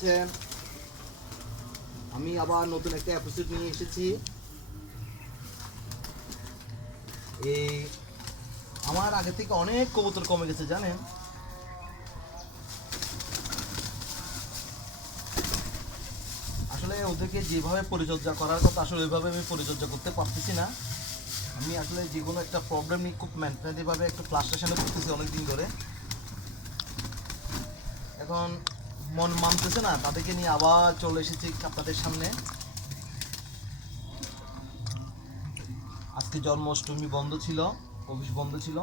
পাচ্ছেন আমি আবার নতুন একটা এপিসোড নিয়ে এসেছি। এই আমার আগে থেকে অনেক কবুতর কমে গেছে জানেন। আসলে ওদেরকে যেভাবে পরিচর্যা করার কথা আসলে ওইভাবে আমি পরিচর্যা করতে পারতেছি না। আমি আসলে যে কোনো একটা প্রবলেম নিয়ে খুব মেন্টালিভাবে একটু ফ্লাস্ট্রেশনে করতেছি অনেকদিন ধরে। এখন মন মানতেছে না, তাদেরকে নিয়ে আবার চলে এসেছি আপনাদের সামনে। আজকে জন্মাষ্টমী বন্ধ ছিল, অফিস বন্ধ ছিল।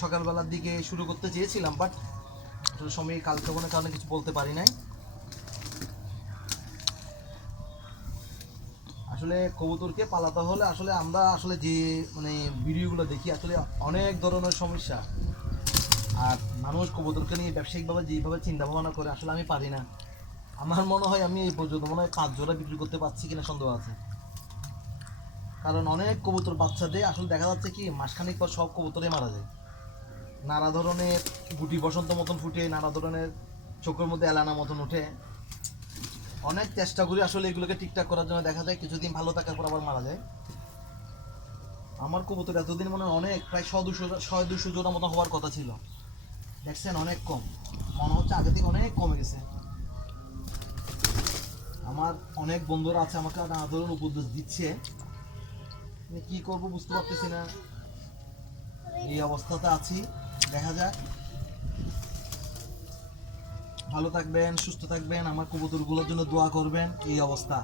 সকালবেলার দিকে শুরু করতে চেয়েছিলাম, বাট আসলে সময় কালকে কোনো কারণে কিছু বলতে পারি নাই। আসলে কবুতরকে পালাতে হলে আসলে আমরা আসলে যে মানে ভিডিওগুলো দেখি আসলে অনেক ধরনের সমস্যা। আর মানুষ কবুতরকে নিয়ে ব্যবসায়িকভাবে যেভাবে চিন্তা ভাবনা করে আসলে আমি পারি না। আমার মনে হয় আমি এই পর্যন্ত মনে হয় 5 জোড়া বিক্রি করতে পারছি কিনা সন্দেহ আছে। কারণ অনেক কবুতর বাচ্চা দিয়ে আসলে দেখা যাচ্ছে কি মাসখানেক পর সব কবুতরই মারা যায়। নানা ধরনের গুটি বসন্ত মতন ফুটে, নানা ধরনের চোখের মধ্যে এলানা মতন ওঠে। অনেক চেষ্টা করি আসলে এগুলোকে ঠিকঠাক করার জন্য, দেখা যায় কিছুদিন ভালো থাকার পর আবার মারা যায়। আমার কবুতর এতদিন মনে হয় অনেক প্রায় 100-200 জোড়া মতো হওয়ার কথা ছিল, দেখছেন অনেক কম। মনে হচ্ছে আগে থেকে অনেক কমে গেছে। আমার অনেক বন্ধুরা আছে আমাকে নানা ধরনের উপদেশ দিচ্ছে, কি করব বুঝতে পারতেছি না। এই অবস্থাতে আছি, দেখা যাক। ভালো থাকবেন, সুস্থ থাকবেন, আমার কবুতরগুলোর জন্য দোয়া করবেন। এই অবস্থা।